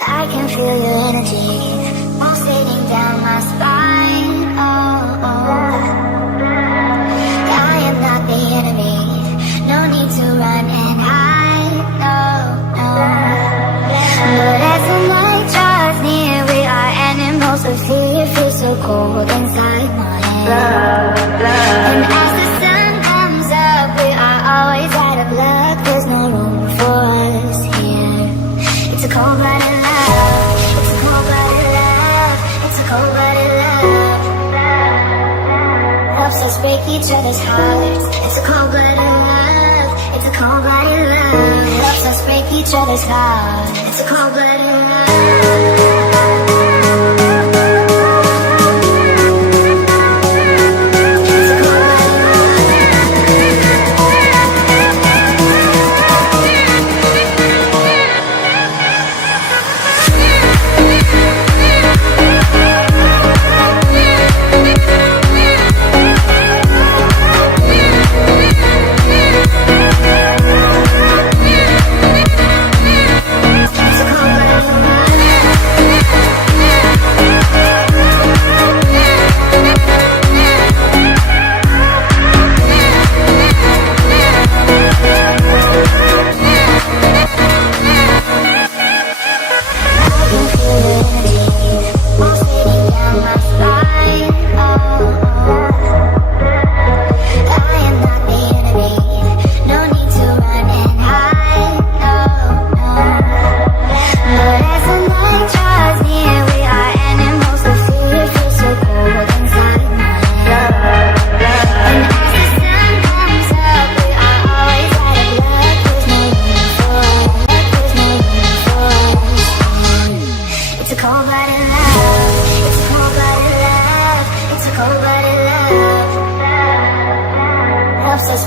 I can feel your energy pulsating down my spine. Oh, oh. I am not the enemy. No need to run and hide. No, no. But as the night draws near, we are animals of fear. Feel so cold inside my head. And as the sun comes up, we are always out of luck. There's no room for us here. It's a cold-blooded love. It's a cold-blooded love. It's a cold-blooded love. Helps us break each other's hearts. It's a cold-blooded love. It's a cold-blooded love. Helps us break each other's hearts. It's a cold-blooded love.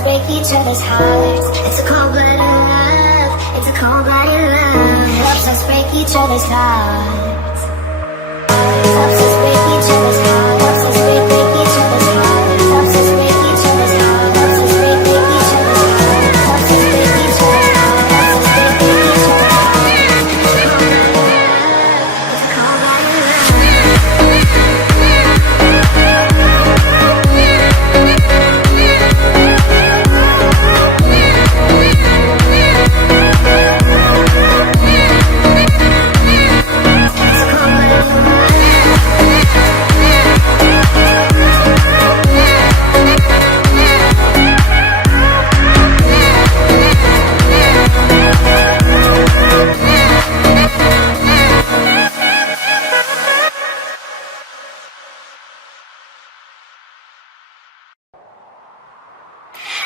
Break each other's hearts. It's a cold-blooded love. It's a cold-blooded love. Helps us break each other's hearts. Helps us break each other's hearts. Helps us break each other's hearts. Helps us break each other's hearts. Helps us break each other's hearts. Helps us break each other's hearts. Helps us break each other's hearts. It's a cold-blooded love.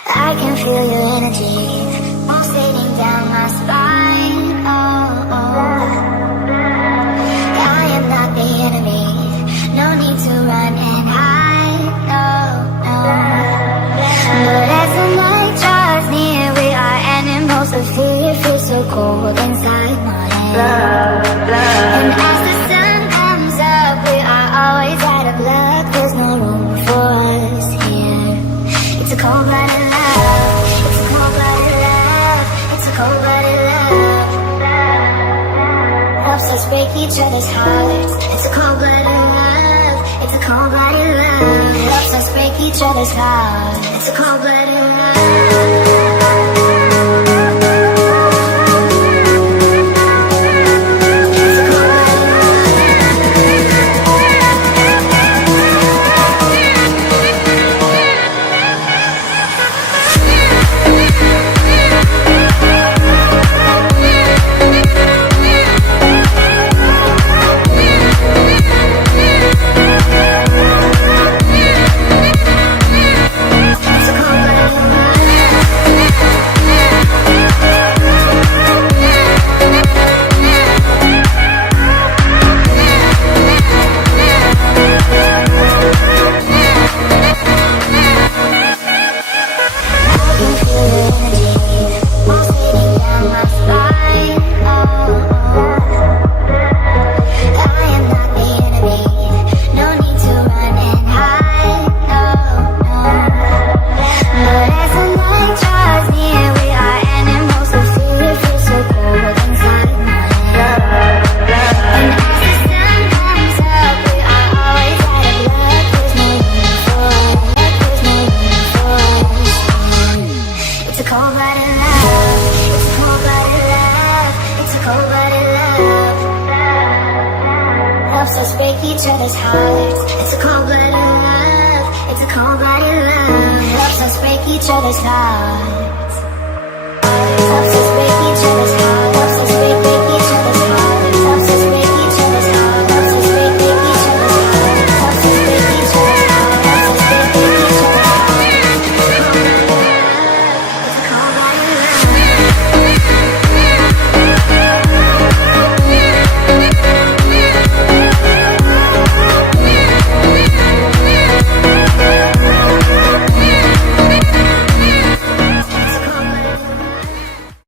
I can feel your energy pulsating down my spine. Oh, oh. I am not the enemy. No need to run and hide. No, no. But as the night draws near, we are animals of fear. Feel so cold inside my head. And as the sun comes up, we are always out of luck. There's no room for us here. It's a cold-blooded love. It's a cold-blooded love. It's a cold-blooded love. Helps us break each other's hearts. It's a cold-blooded love. It's a cold-blooded love. Helps us break each other's hearts. It's a cold-blooded love. It's a cold-blooded love. each other's hearts. It's a cold-blooded love. It's a cold-blooded love. Loves us break each other's hearts.